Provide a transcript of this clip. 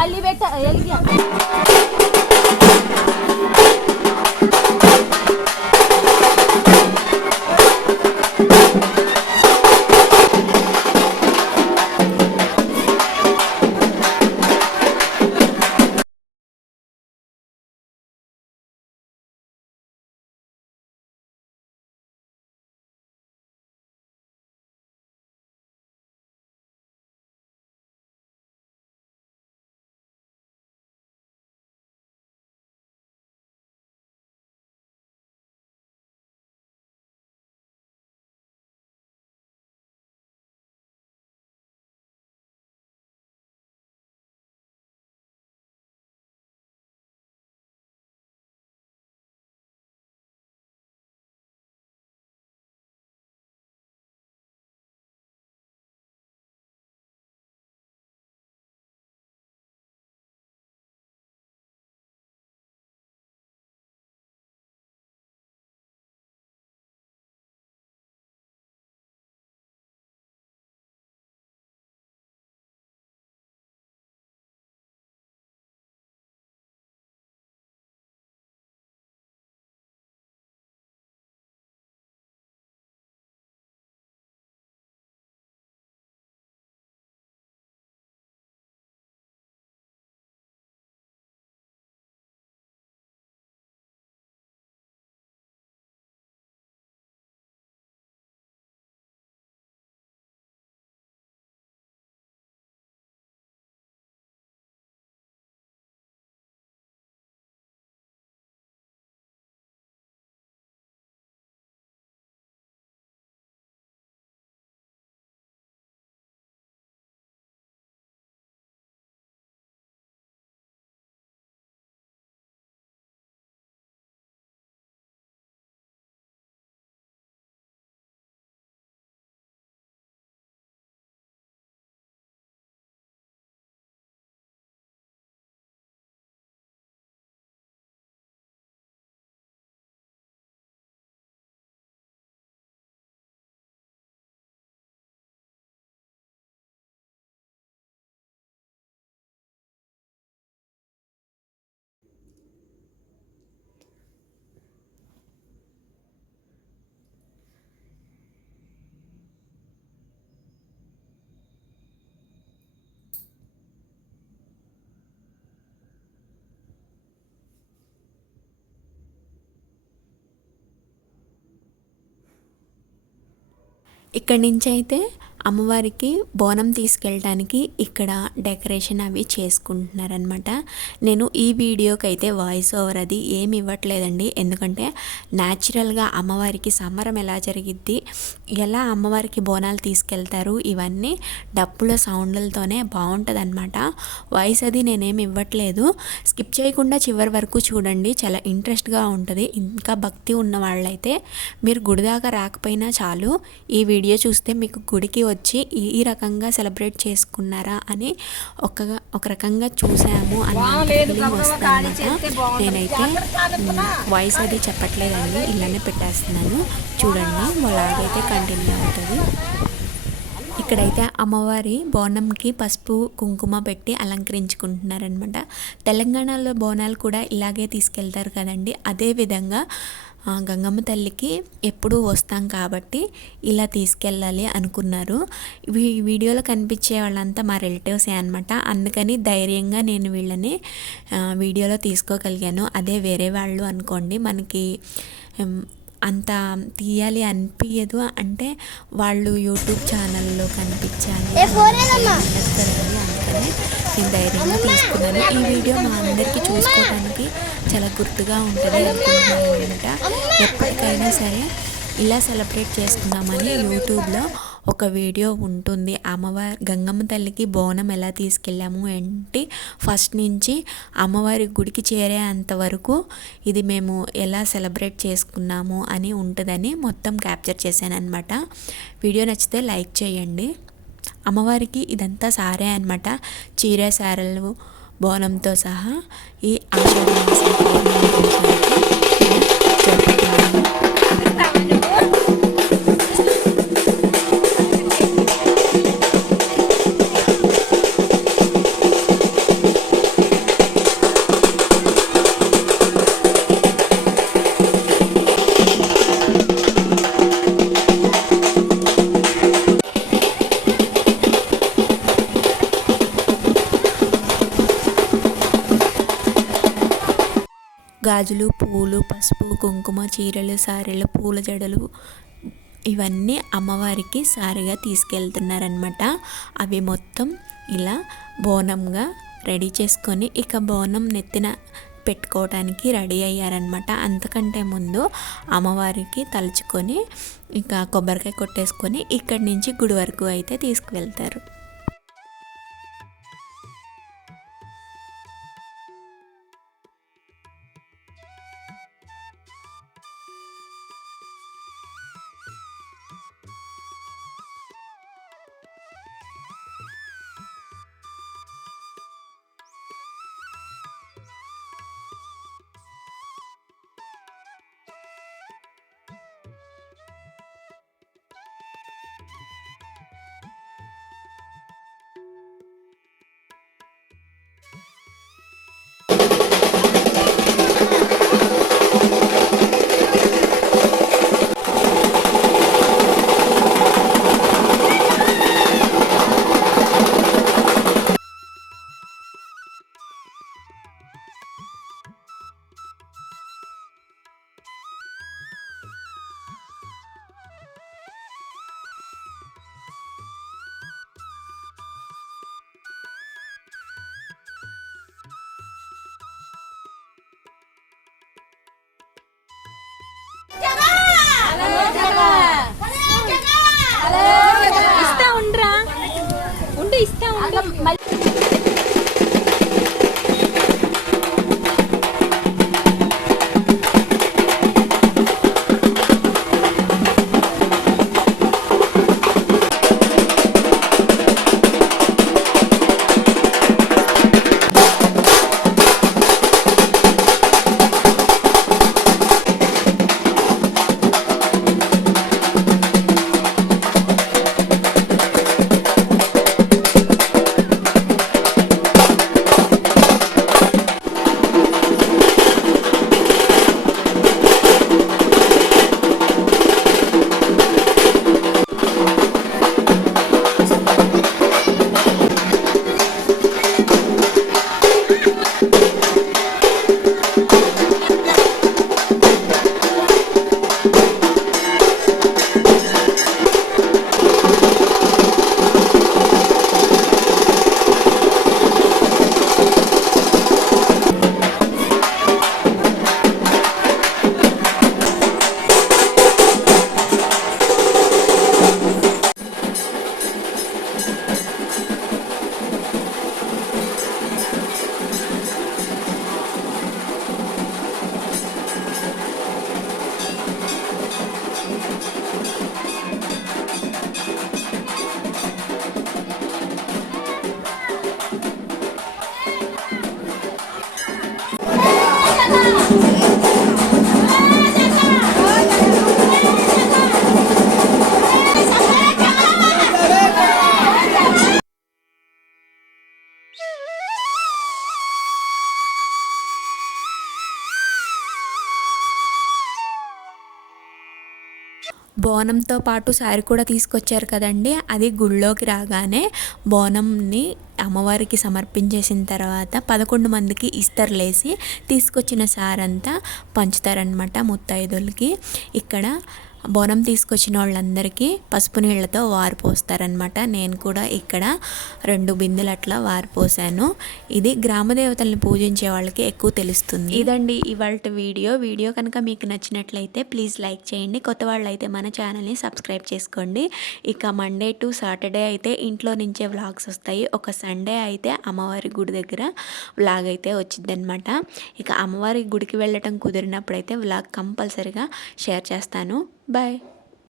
మళ్ళీ పెట్ట ఎలిగి ఇక్కడి నుంచి అయితే అమ్మవారికి బోనం తీసుకెళ్ళడానికి ఇక్కడ డెకరేషన్ అవి చేసుకుంటున్నారనమాట. నేను ఈ వీడియోకి అయితే వాయిస్ ఓవర్ అది ఏమి ఇవ్వట్లేదండి, ఎందుకంటే న్యాచురల్గా అమ్మవారికి సంబరం ఎలా జరిగిద్ది, ఎలా అమ్మవారికి బోనాలు తీసుకెళ్తారు, ఇవన్నీ డప్పుల సౌండ్లతోనే బాగుంటుంది అనమాట. వాయిస్ అది నేనేమి ఇవ్వట్లేదు, స్కిప్ చేయకుండా చివరి వరకు చూడండి, చాలా ఇంట్రెస్ట్గా ఉంటుంది. ఇంకా భక్తి ఉన్న వాళ్ళైతే మీరు గుడి దాకా రాకపోయినా చాలు, ఈ వీడియో చూస్తే మీకు గుడికి వచ్చి ఈ రకంగా సెలబ్రేట్ చేసుకున్నారా అని ఒక రకంగా చూసాము అన్న ఫీలింగ్ వస్తుందన్నమాట. నేనైతే వాయిస్ అది చెప్పట్లేదండి, ఇలానే పెట్టేస్తున్నాను చూడండి, అలాగైతే కంటిన్యూ అవుతుంది. ఇక్కడైతే అమ్మవారి బోనంకి పసుపు కుంకుమ పెట్టి అలంకరించుకుంటున్నారనమాట. తెలంగాణలో బోనాలు కూడా ఇలాగే తీసుకెళ్తారు కదండి, అదేవిధంగా గంగమ్మ తల్లికి ఎప్పుడూ వస్తాం కాబట్టి ఇలా తీసుకెళ్ళాలి అనుకున్నారు. వీడియోలో కనిపించే వాళ్ళంతా మా రిలేటివ్సే అనమాట, అందుకని ధైర్యంగా నేను వీళ్ళని వీడియోలో తీసుకోగలిగాను. అదే వేరే వాళ్ళు అనుకోండి మనకి అంత తీయాలి అనిపించదు, అంటే వాళ్ళు యూట్యూబ్ ఛానల్లో కనిపించాలి కదండి, అందుకని నేను ధైర్యంగా తీసుకున్నాను. ఈ వీడియో మా అందరికీ చూసుకోవడానికి చాలా గుర్తుగా ఉంటుంది అనుకుంటున్నాను అనమాట. ఎప్పటికైనా సరే ఇలా సెలబ్రేట్ చేసుకుందామని యూట్యూబ్లో ఒక వీడియో ఉంటుంది, అమ్మవారి గంగమ్మ తల్లికి బోనం ఎలా తీసుకెళ్ళాము ఏంటి ఫస్ట్ నుంచి అమ్మవారి గుడికి చేరే అంతవరకు ఇది మేము ఎలా సెలబ్రేట్ చేసుకున్నాము అని ఉంటుందని మొత్తం క్యాప్చర్ చేశాను అనమాట. వీడియో నచ్చితే లైక్ చేయండి. అమ్మవారికి ఇదంతా సారే అనమాట, చీర సారెలు బోనంతో సహా ఈ ఆషాఢ జరుపుకున్నాము. గాజులు, పూలు, పసుపు, కుంకుమ, చీరలు, సారెలు, పూల జడలు ఇవన్నీ అమ్మవారికి సారిగా తీసుకెళ్తున్నారనమాట. అవి మొత్తం ఇలా బోనంగా రెడీ చేసుకొని ఇక బోనం నెత్తిన పెట్టుకోవడానికి రెడీ అయ్యారనమాట. అంతకంటే ముందు అమ్మవారికి తలుచుకొని ఇంకా కొబ్బరికాయ కొట్టేసుకొని ఇక్కడి నుంచి గుడి వరకు అయితే తీసుకువెళ్తారు. ఇస్తా ఉండరా ఉండు ఇస్తా ఉండు. బోనంతో పాటు శారీ కూడా తీసుకొచ్చారు కదండి. అది గుళ్ళోకి రాగానే బోనంని అమ్మవారికి సమర్పించేసిన తర్వాత 11 మందికి ఇస్తర్లేసి తీసుకొచ్చిన సారంతా పంచుతారనమాట ముత్తైదులకి. ఇక్కడ బోనం తీసుకొచ్చిన వాళ్ళందరికీ పసుపు నీళ్ళతో వారు పోస్తారనమాట. నేను కూడా ఇక్కడ 2 బిందెలు అట్లా వారు పోసాను. ఇది గ్రామ దేవతల్ని పూజించే వాళ్ళకి ఎక్కువ తెలుస్తుంది. ఇదండి ఇవాల్టి వీడియో కనుక మీకు నచ్చినట్లయితే ప్లీజ్ లైక్ చేయండి. కొత్త వాళ్ళు అయితే మన ఛానల్ని సబ్స్క్రైబ్ చేసుకోండి. ఇక మండే టు సాటర్డే అయితే ఇంట్లో నుంచే వ్లాగ్స్ వస్తాయి. ఒక సండే అయితే అమ్మవారి గుడి దగ్గర వ్లాగ్ అయితే వచ్చింది అనమాట. ఇక అమ్మవారి గుడికి వెళ్ళటం కుదిరినప్పుడైతే వ్లాగ్ కంపల్సరిగా షేర్ చేస్తాను. Bye.